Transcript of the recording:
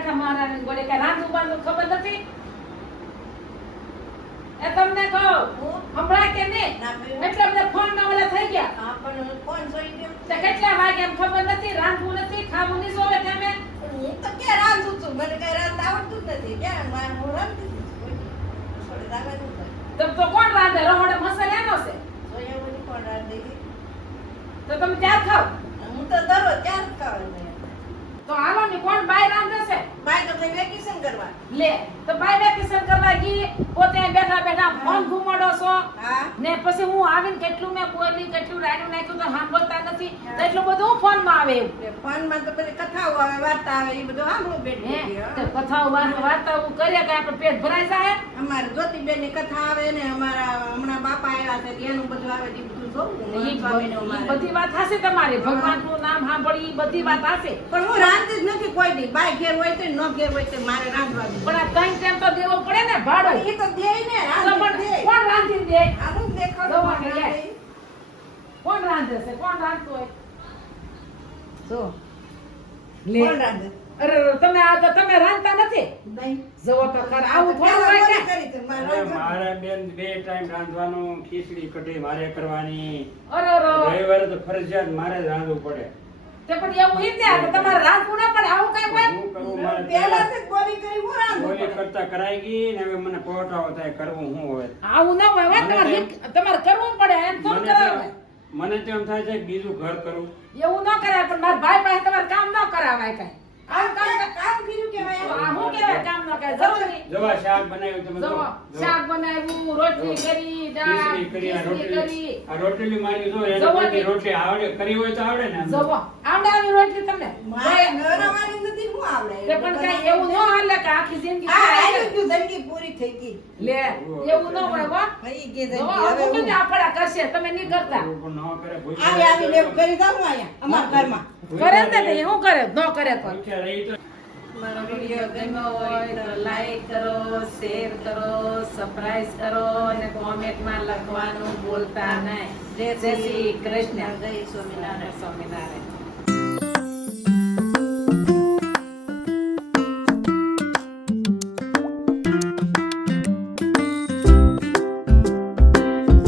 બેઠા મહારાણી બોલે કે રાંધું બાંધું ખબર નથી? એ તમને કહો હમણાં કે નહીં એટલે અમને ફોન ના ઓલા થઈ ગયા. પણ ફોન જોઈ ગયો. તો કેટલા વાગે એમ ખબર નથી? રાંધવું નથી ખાવું નહીં સોવે તમે હું તો કે રાંધું છું? મને કઈ રાંધ આવડતું નથી. ક્યાં? હું રાંધું છું. તમ તો કોણ રાંધે? રહોડે મસાલે એનો છે. તો કોણ રાંધે? તો તમે ત્યાં ખાવ? હું તો દરરોજ ત્યાં જ ખાવ તો આનો ને કોણ બાય રાંધે છે? બાય તો ભાઈ વેકેશન કરવા. લે તો બાય વેકેશન કરવા ગઈ. પોતે બેઠા બેઠા ફોન ઘુમાડો છો? ને પછી હું આવીને કેટલું મેં બોલી કેટલું રાડ્યું નાખ્યું તો સાંભળતા નથી. તો એટલું બધું ફોનમાં આવે ફોનમાં તો પછી કથાઓ આવે વાર્તા આવે એ બધું સાંભળું બેઠી તો કથાઓ વાર્તા વાર્તાઓ કરીએ કે આપણે પેટ ભરાય જાય? અમારે જ્યોતિબેનની કથા આવે ને અમારા હમણાં બાપા આવ્યા છે એનું બધું આવે એ બધું. બધી વાત હશે તમારી? ભગવાનનું નામ સાંભળી બધી વાત હશે? પણ હું રાંધતી જ નથી કોઈ દી. બાય ઘેર હોય તો ન ઘેર હોય તો મારે રાંધવાનું. પણ આ કઈ ટાઈમ તો દેવો ને પણ એ તો દેય ને તો રાંધી પણ દે કોણ રાંધી દે આનું દેખાડો દવા મને લે. રાંધે. કોણ રાંધે છે? કોણ રાંધતું હોય? જો. લે. કોણ રાંધે? અરે અરે, તમે આ તમે રાંધતા નથી? નહીં. જુઓ તો ખરા આવું થોડું હોય કોને છે કરી તું? મારે બેન બે ટાઈમ રાંધવાનું ખીચડી કઢી મારે કરવાની. અરે અરે રવિવારે તો ફરજિયાત મારે રાંધવું પડે. તે પણ એવું ઈ ને તમારે રાંધવું ના પડે આવું કઈ હોય હું કરું મારે પહેલા થી જ બોલી કરી હું કરતા કરાઈ ગઈ ને હવે મને પોટાવો થાય કરવું હું હવે? આવું ના હોય તમારે તમારે કરવું પડે એમ કરાવે તો મને તો એમ થાય છે બીજું ઘર કરું. એવું ન કરાય પણ મારા ભાઈ પાસે તમારે કામ ન કરાવાય કઈ. આમ કામ કામ કર્યું કેવાય તો આ કામ ન કરાય? જરૂરી જવા શાક બનાવ્યું તમે જો જો શાક બનાવ્યું રોટલી કરી દાળ કરી રોટલી. આ રોટલી મારી જો એને જવા કોઈની દે. રોટલી આવડે કરી હોય તો આવડે ને આમ. આવડે આવી રોટલી તમને. મારે નવરાવાની નથી હું આવડે? પણ કઈ એવું ન કે આખી જિંદગી આ જિંદગી પૂરી થઈ ગઈ. લે એવું ન હોય વા થઈ કે જિંદગી. હવે હું કે આપડા કરશે તમે કરતા. ન કરે ભૂખ્યા આવી આવીને કરી દઉં અહીંયા અમારા ઘરમાં. કરે ને તે હું કરે? ન કરે તો મારો વીડિયો ગમ્યો હોય તો લાઈક કરો શેર કરો સબસ્ક્રાઇબ કરો અને કોમેન્ટમાં લખવાનું બોલતા નહીં. જય શ્રી કૃષ્ણ. જય સ્વામિનારાયણ. સ્વામિનારાયણ.